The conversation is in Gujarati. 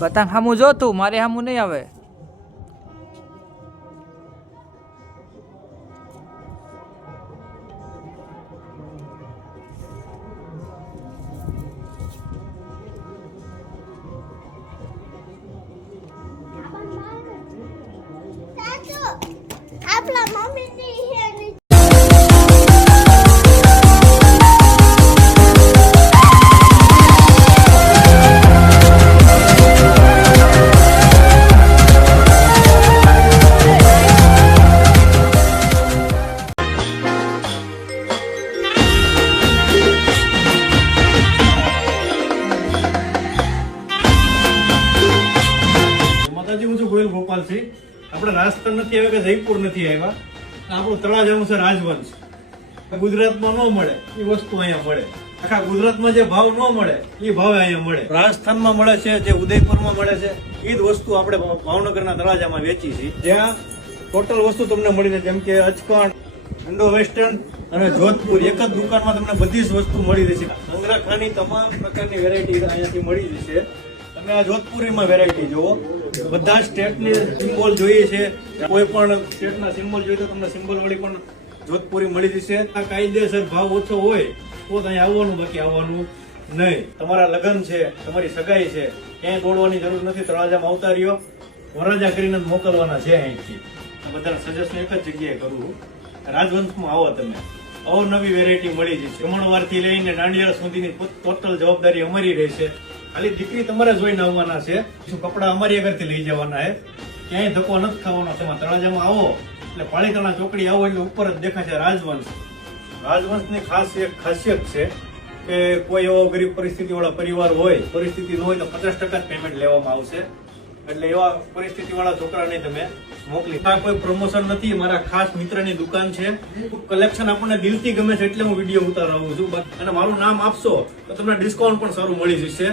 પતંગ સામું જો તું, મારે સામું નહીં આવે. આપણા મમ્મીની હેની માતાજી હું છું ગોયલ ગોપાલસિંહ. આપણે રાજસ્થાન નથી આવ્યા કે જયપુર નથી આવ્યા. આપણું તળાજાનું છે રાજવંશ. ગુજરાતમાં ન મળે એ વસ્તુ અહીંયા મળે. આખા ગુજરાતમાં જે ભાવ ન મળે એ ભાવ અહીંયા મળે. રાજસ્થાનમાં મળે છે, જે ઉદયપુરમાં મળે છે એ જ વસ્તુ આપણે ભાવનગરના તળાજામાં વેચી છે. જ્યાં ટોટલ વસ્તુ તમને મળી રહે, જેમ કે અચકણ, ઇન્ડો વેસ્ટર્ન અને જોધપુર એક જ દુકાનમાં તમને બધી જ વસ્તુ મળી રહેશે. અંગરાખાની તમામ પ્રકારની વેરાયટી અહીંયાથી મળી જશે. તમે આ જોધપુરીમાં વેરાયટી જુઓ, બધા સ્ટેટની સિમ્બોલ જોઈએ છે. કોઈ પણ સ્ટેટના સિમ્બોલ જોઈએ તો તમને સિમ્બોલ વાળી પણ જોધપુરી મળી જશે. આ કાયદેસર ભાવ ઓછો હોય તો અહીં આવવાનું, બાકી આવવાનું નહીં. તમારા લગ્ન છે, તમારી સગાઈ છે, ક્યાંય દોડવાની જરૂર નથી. તળાજામાં આવતા રહ્યો, વરરાજા કરીને મોકલવાના છે. અહીંથી બધાને સજેશન એક જ જગ્યાએ કરું, રાજવંશમાં આવો તમે. અવનવી વેરાયટી મળી જશે. જમણવારથી લઈને દાંડિયા સુધીની ટોટલ જવાબદારી અમારી રહેશે. ખાલી દીકરી તમારે જોઈને આવવાના છે. શું કપડા અમારી આગળથી લઈ જવાના છે, ક્યાંય ધક્કો નથી ખાવાનો. તેમાં તળાજામાં આવો એટલે પાળીતાણા ચોકડી આવો એટલે ઉપર જ દેખાશે રાજવંશ. રાજવંશની ખાસ એક ખાસિયત છે કે કોઈ એવો ગરીબ પરિસ્થિતિ વાળા પરિવાર હોય, પરિસ્થિતિ ન હોય તો 50% પેમેન્ટ લેવામાં આવશે. એટલે એવા પરિસ્થિતિ વાળા છોકરાને તમે મોકલી. આ કોઈ પ્રમોશન નથી, મારા ખાસ મિત્રની દુકાન છે. કલેક્શન આપણને દિલથી ગમે છે એટલે હું વિડીયો ઉતારાવું છું. અને મારું નામ આપશો તો તમને ડિસ્કાઉન્ટ પણ સારું મળી જશે.